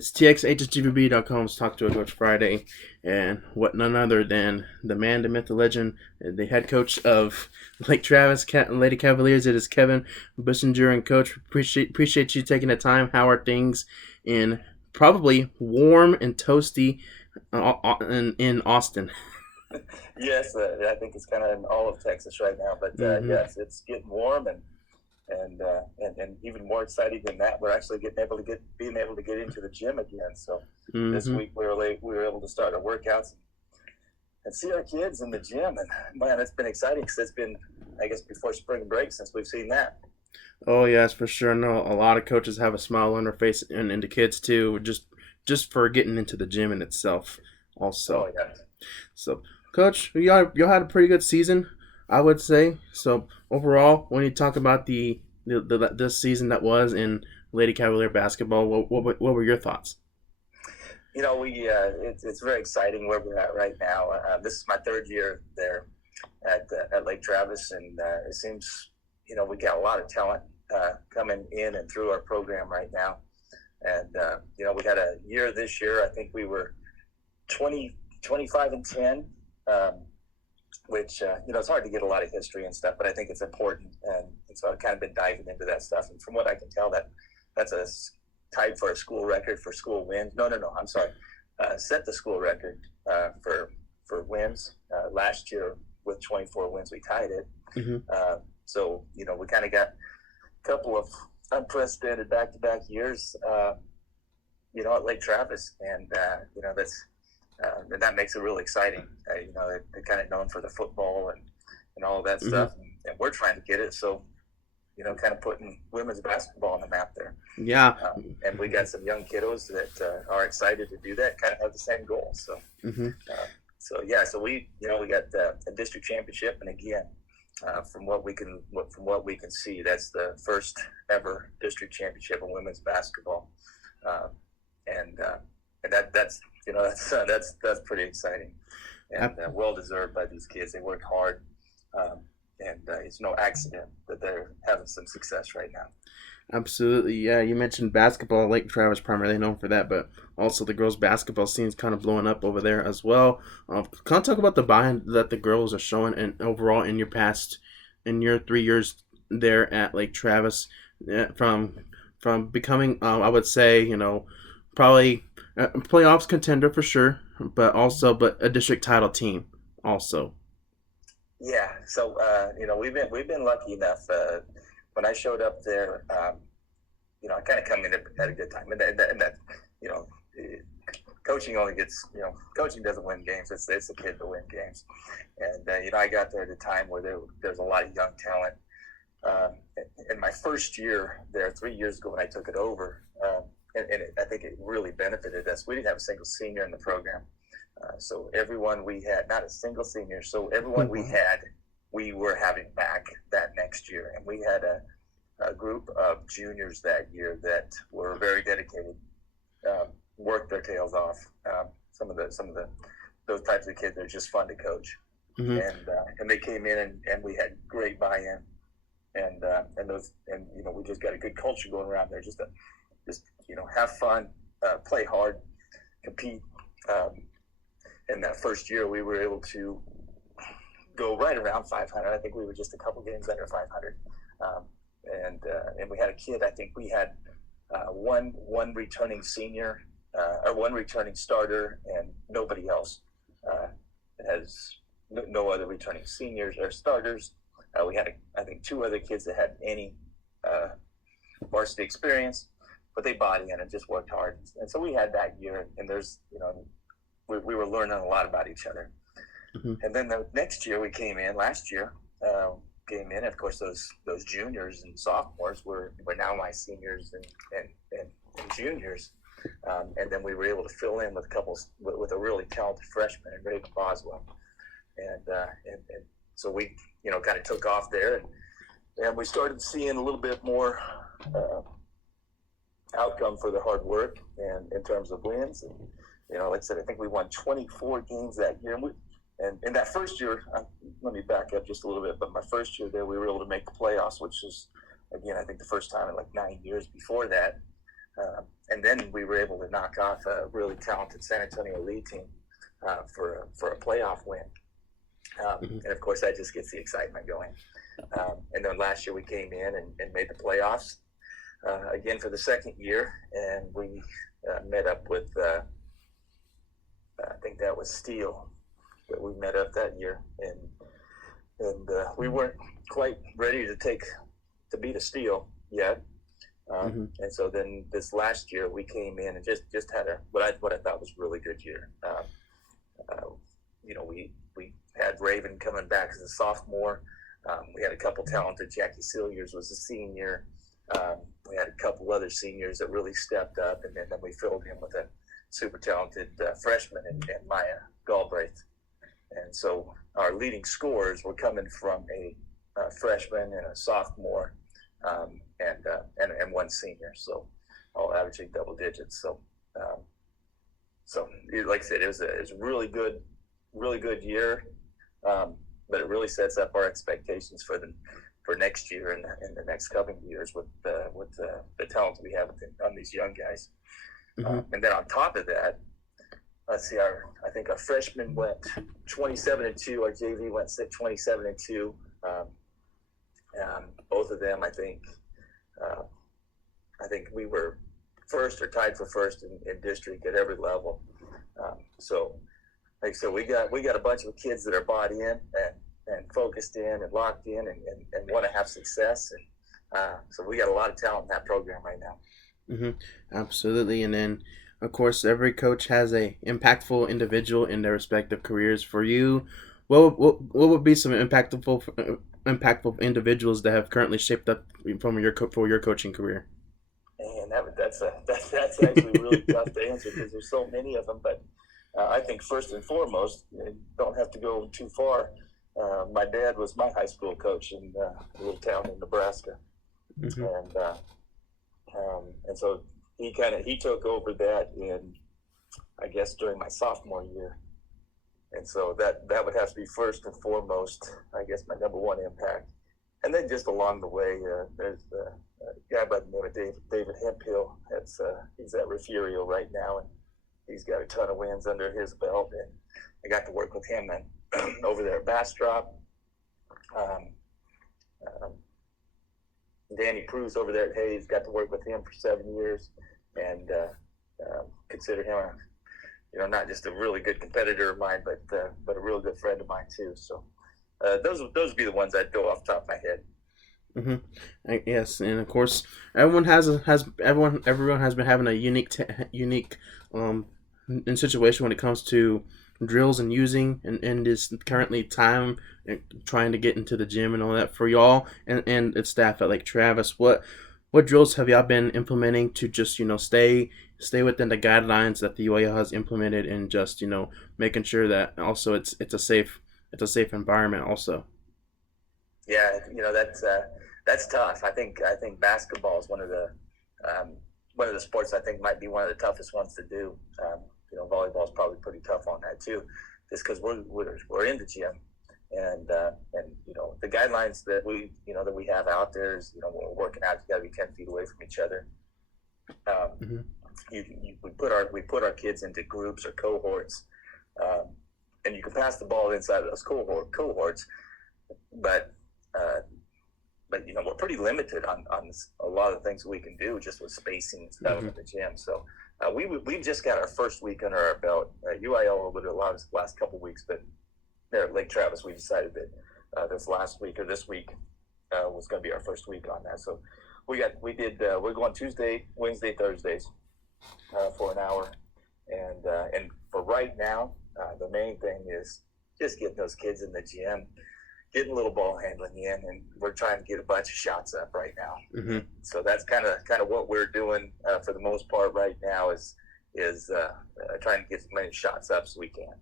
It's TXHGBB.com's Talk to a Coach Friday, and what none other than the man, the myth, the legend, the head coach of Lake Travis Lady Cavaliers. It is Kevin Bussinger, and Coach, appreciate you taking the time. How are things in probably warm and toasty in Austin? Yes, I think it's kind of in all of Texas right now. But Mm-hmm. yes, it's getting warm, and even more exciting than that, we're actually being able to get into the gym again. So this Mm-hmm. week we were able to start our workouts and see our kids in the gym, and man, it's been exciting because it's been, I guess, before spring break since we've seen that. Oh yes, for sure. No, a lot of coaches have a smile on their face, and the kids too, just for getting into the gym in itself. Also. Oh yeah. So, Coach, y'all had a pretty good season, I would say. So, overall, when you talk about the this season that was in Lady Cavalier basketball, what were your thoughts? It's very exciting where we're at right now. This is my third year there at Lake Travis, and it seems we got a lot of talent coming in and through our program right now. And we had a year this year. I think we were 25-10, which it's hard to get a lot of history and stuff, but I think it's important, and so I've kind of been diving into that stuff. And from what I can tell, that's a tied for a school record for school wins. No, I'm sorry. Set the school record for wins last year with 24 wins. We tied it. Mm-hmm. So we kind of got a couple of unprecedented back-to-back years, at Lake Travis, and and that makes it really exciting. They're kind of known for the football and all of that stuff, and we're trying to get it. So kind of putting women's basketball on the map there. Yeah. And we got some young kiddos that are excited to do that, kind of have the same goal. So, Mm-hmm. so we got a district championship, and again, from what we can see, that's the first ever district championship in women's basketball, and that's pretty exciting, and well deserved by these kids. They work hard. And it's no accident that they're having some success right now. Absolutely, yeah. You mentioned basketball. Lake Travis primarily known for that, but also the girls' basketball scene's kind of blowing up over there as well. Can I talk about the buy-in that the girls are showing, and overall in your 3 years there at Lake Travis, from becoming, I would say, probably a playoffs contender for sure, but a district title team also. Yeah, so we've been lucky enough. When I showed up there, I kind of come in at a good time, and that coaching only gets coaching doesn't win games. It's the kid that win games, and I got there at a time where there's a lot of young talent. In my first year there, 3 years ago when I took it over, I think it really benefited us. We didn't have a single senior in the program. So everyone we had, not a single senior, so everyone we had, we were having back that next year. And we had a group of juniors that year that were very dedicated, worked their tails off. Some of those types of kids are just fun to coach. Mm-hmm. And they came in and we had great buy-in. And we just got a good culture going around there. Just have fun, play hard, compete. In that first year, we were able to go right around 500. I think we were just a couple games under 500. And we had a kid. I think we had one returning senior, or one returning starter, and nobody else has no other returning seniors or starters. We had I think two other kids that had any varsity experience, but they bought in and just worked hard. And so we had that year. And there's we were learning a lot about each other. Mm-hmm. And then the next year last year, of course, those juniors and sophomores were now my seniors and juniors. And then we were able to fill in with a really talented freshman in Raven Boswell. And so we, kind of took off there, and we started seeing a little bit more outcome for the hard work and in terms of wins. And, like I said, I think we won 24 games that year. And in that first year, let me back up just a little bit, but my first year there, we were able to make the playoffs, which is, again, I think the first time in like 9 years before that. And then we were able to knock off a really talented San Antonio Lead team for a playoff win. And of course, that just gets the excitement going. And then last year we came in and made the playoffs again for the second year, and we met up with I think that was Steele that we met up that year, and we weren't quite ready to beat a Steele yet. And so then this last year we came in and just had what I thought was a really good year. We had Raven coming back as a sophomore. We had a couple talented. Jackie Silliers was a senior. We had a couple other seniors that really stepped up, and then we filled in with a super talented freshman and Maya Galbraith. And so our leading scorers were coming from a freshman and a sophomore, and one senior. So all averaging double digits. So like I said, it was a really good year. But it really sets up our expectations for next year and the next coming years with the talent we have on these young guys. And then on top of that, let's see, I think our freshmen went 27-2. Our JV went 27-2. Both of them, I think we were first or tied for first in district at every level. So like I said, we got a bunch of kids that are bought in and focused in and locked in and want to have success. And so we got a lot of talent in that program right now. Absolutely. And then, of course, every coach has a impactful individual in their respective careers. For you, what would be some impactful individuals that have currently shaped up for your coaching career? And that's actually really tough to answer because there's so many of them. But I think first and foremost, you don't have to go too far. My dad was my high school coach in a little town in Nebraska, and so he took over that I guess during my sophomore year, and so that would have to be first and foremost, I guess, my number one impact. And then just along the way, there's a guy by the name of David Hemphill. He's at Refugio right now, and he's got a ton of wins under his belt, and I got to work with him over there at Bastrop. Danny Pruse over there at Hayes, got to work with him for 7 years, and consider him not just a really good competitor of mine, but a real good friend of mine too. So those would be the ones I'd go off the top of my head. Yes, and of course, everyone has been having a unique situation when it comes to drills and using and this currently time trying to get into the gym and all that. For y'all and its staff at Lake Travis, what drills have y'all been implementing to just stay within the guidelines that the UAL has implemented, and just making sure that also it's a safe environment also? Yeah, that's tough. I think basketball is one of the sports I think might be one of the toughest ones to do. Volleyball is probably pretty tough on that too, just because we're in the gym, and the guidelines that we have out there is when we're working out, you got to be 10 feet away from each other. We put our kids into groups or cohorts, and you can pass the ball inside of those cohorts, but we're pretty limited on a lot of things we can do just with spacing and stuff in the gym. So we've just got our first week under our belt. UIL would allow us the last couple of weeks, but there at Lake Travis, we decided that this week was going to be our first week on that. So we're going Tuesday, Wednesday, Thursdays for an hour, and for right now, the main thing is just getting those kids in the gym, getting a little ball handling in, and we're trying to get a bunch of shots up right now. So that's kind of what we're doing for the most part right now is trying to get as many shots up as we can.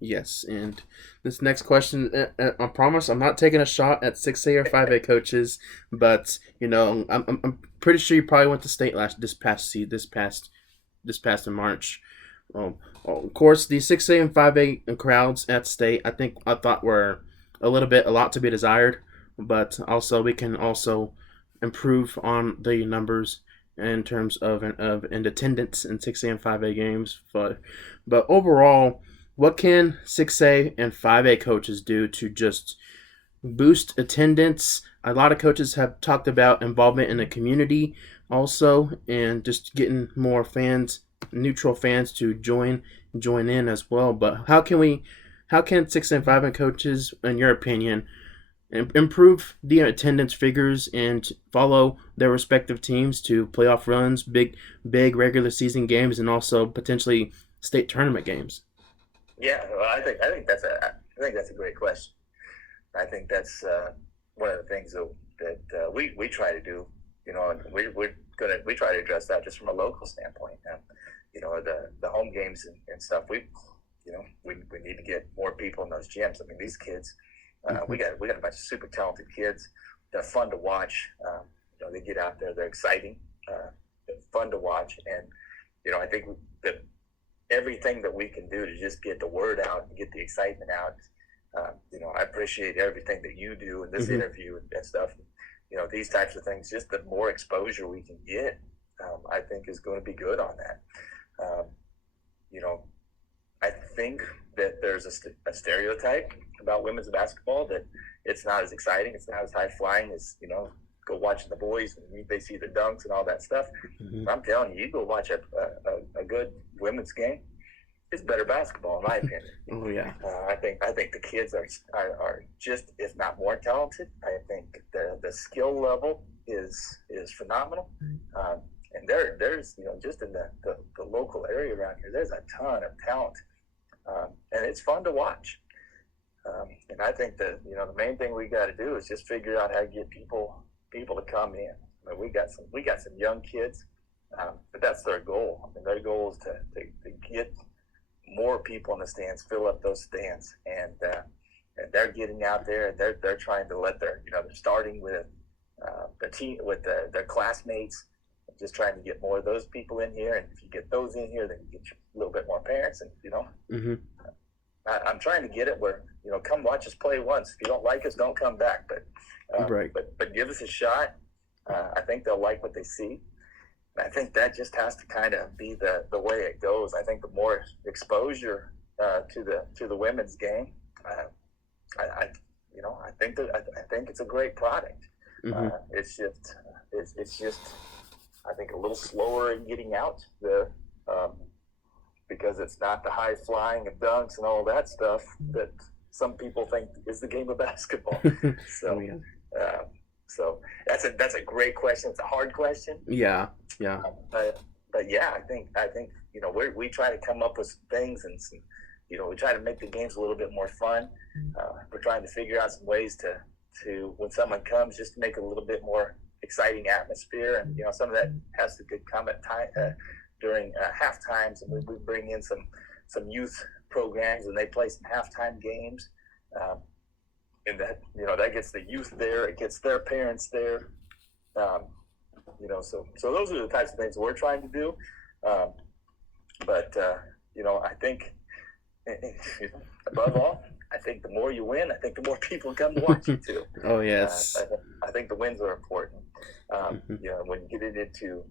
Yes, and this next question, I promise I'm not taking a shot at 6A or 5A coaches, but I'm pretty sure you probably went to state this past in March. Of course, the 6A and 5A crowds at state, I thought were a lot to be desired, but also we can also improve on the numbers in terms of in attendance in 6A and 5A games. But overall, what can 6A and 5A coaches do to just boost attendance? A lot of coaches have talked about involvement in the community also, and just getting more fans, neutral fans, to join in as well. But how can 6 and 5 and coaches, in your opinion, improve the attendance figures and follow their respective teams to playoff runs, big regular season games, and also potentially state tournament games? Yeah, well, I think that's a great question. I think that's one of the things that we try to do. You know, and we try to address that just from a local standpoint. You know, the home games and stuff. We need to get more people in those gyms. I mean, these kids, we got a bunch of super talented kids. They're fun to watch. You know, they get out there. They're exciting. They're fun to watch, and you know, I think that everything that we can do to just get the word out and get the excitement out. You know, I appreciate everything that you do in this interview and stuff. You know, these types of things, just the more exposure we can get, I think is going to be good on that. You know, I think that there's a stereotype about women's basketball that it's not as exciting, it's not as high flying as, you know, go watching the boys and they see the dunks and all that stuff. I'm telling you, you go watch a good women's game, it's better basketball in my opinion. Oh yeah. I think the kids are just, if not more talented. I think the skill level is phenomenal. And there's, you know, just in the local area around here, there's a ton of talent, and it's fun to watch. And I think that, you know, the main thing we got to do is just figure out how to get people to come in. I mean, we got some young kids, but that's their goal. I mean, their goal is to get more people in the stands, fill up those stands, and they're getting out there and they're trying to let their, you know, they're starting with the team with their classmates, just trying to get more of those people in here. And if you get those in here, then you get a little bit more parents, and you know. I'm trying to get it where, you know, come watch us play once. If you don't like us, don't come back. But give us a shot. I think they'll like what they see. I think that just has to kind of be the way it goes. I think the more exposure to the women's game, I think it's a great product. It's just I think a little slower in getting out there. Because it's not the high flying and dunks and all that stuff that some people think is the game of basketball. So, so that's a great question. It's a hard question. Yeah. But yeah, I think you know, we try to come up with some things and some, you know, we try to make the games a little bit more fun. We're trying to figure out some ways to when someone comes, just to make it a little bit more exciting atmosphere. And you know, some of that has to come at time. During half times, and we bring in some youth programs, and they play some halftime games, and that, you know, that gets the youth there, it gets their parents there, you know. So those are the types of things we're trying to do. But you know, I think above all, I think the more you win, I think the more people come to watch you too. Oh yes. I think the wins are important. You know, when you get into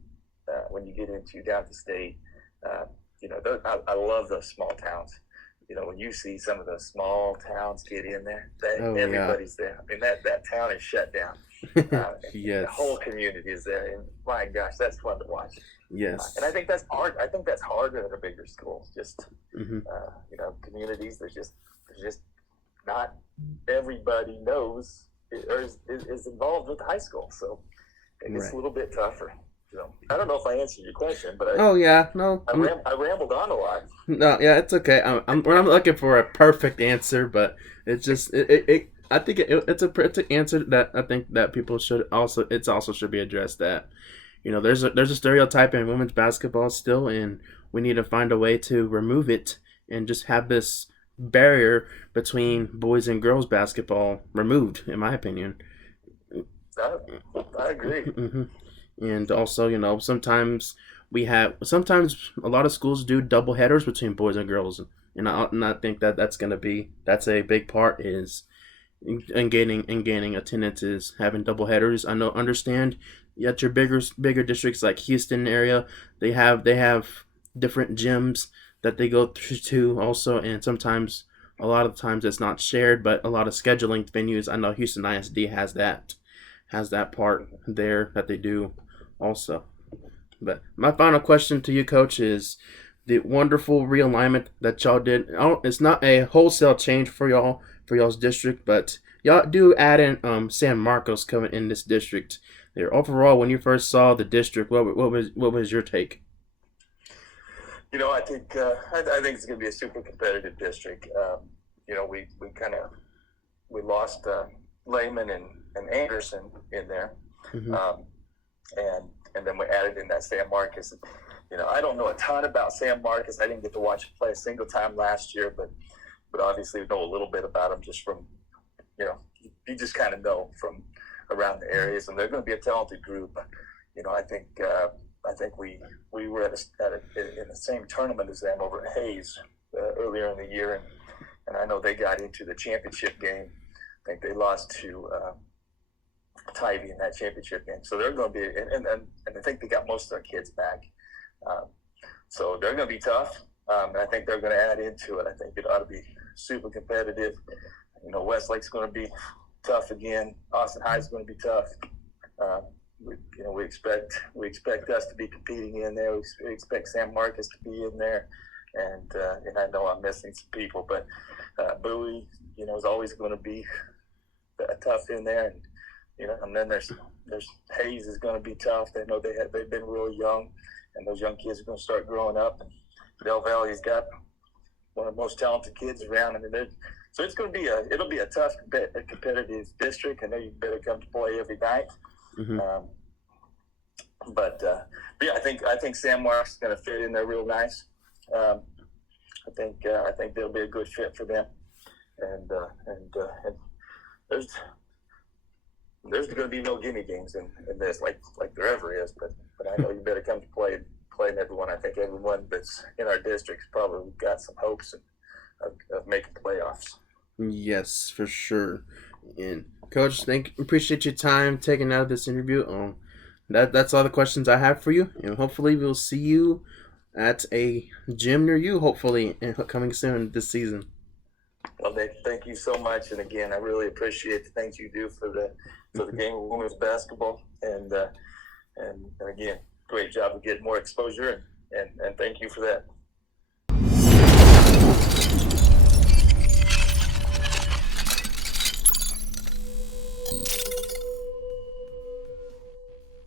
down to state, you know, I love those small towns. You know, when you see some of those small towns get in there, everybody's there. I mean, that town is shut down. Yes. The whole community is there, and my gosh, that's fun to watch. Yes. And I think that's hard. I think that's harder than a bigger school. Just you know, communities. There's just not everybody knows or is involved with high school, so it's a little bit tougher. So, I don't know if I answered your question, but I rambled on a lot. No, yeah, it's okay. I'm looking for a perfect answer, but it's just I think it's an answer that I think that people should also should be addressed. That, you know, there's a stereotype in women's basketball still, and we need to find a way to remove it and just have this barrier between boys and girls basketball removed, in my opinion. I agree. And also, you know, sometimes a lot of schools do double headers between boys and girls, and I think that's a big part is in gaining attendance is having double headers. Understand at your bigger districts like Houston area, they have different gyms that they go through to also, and sometimes a lot of times it's not shared, but a lot of scheduling venues. I know Houston ISD has that part there that they do also. But my final question to you, Coach, is the wonderful realignment that y'all did. It's not a wholesale change for y'all's district, but y'all do add in San Marcos coming in this district. There, overall, when you first saw the district, what was your take? I think it's going to be a super competitive district. We lost Lehman and Anderson in there, Mm-hmm. um, and then we added in that San Marcos. I don't know a ton about San Marcos. I didn't get to watch him play a single time last year, but obviously know a little bit about him just from you just kind of know from around the areas, and they're going to be a talented group. I think we were in the same tournament as them over at Hayes earlier in the year, and I know they got into the championship game. I think they lost to Tybee in that championship game, so they're going to be, and I think they got most of their kids back, so they're going to be tough. And I think they're going to add into it. I think it ought to be super competitive. Westlake's going to be tough again. Austin High is going to be tough. We expect us to be competing in there. We expect San Marcos to be in there, and I know I'm missing some people, but Bowie, is always going to be tough in there, and then there's Hayes is going to be tough. They know they've been really young, and those young kids are going to start growing up. And Del Valley's got one of the most talented kids around. So it'll be a tough, competitive district. I know you better come to play every night. Mm-hmm. But I think San Marcos is going to fit in there real nice. I think they'll be a good fit for them, and there's going to be no gimme games in this like there ever is. But I know you better come to play everyone. I think everyone that's in our district's probably got some hopes of making playoffs. Yes, for sure. And Coach, appreciate your time taking out of this interview. That's all the questions I have for you, and hopefully we'll see you at a gym near you. Hopefully, and coming soon this season. Well, Dave, thank you so much, and again, I really appreciate the things you do for the game of women's basketball, and again, great job of getting more exposure, and thank you for that.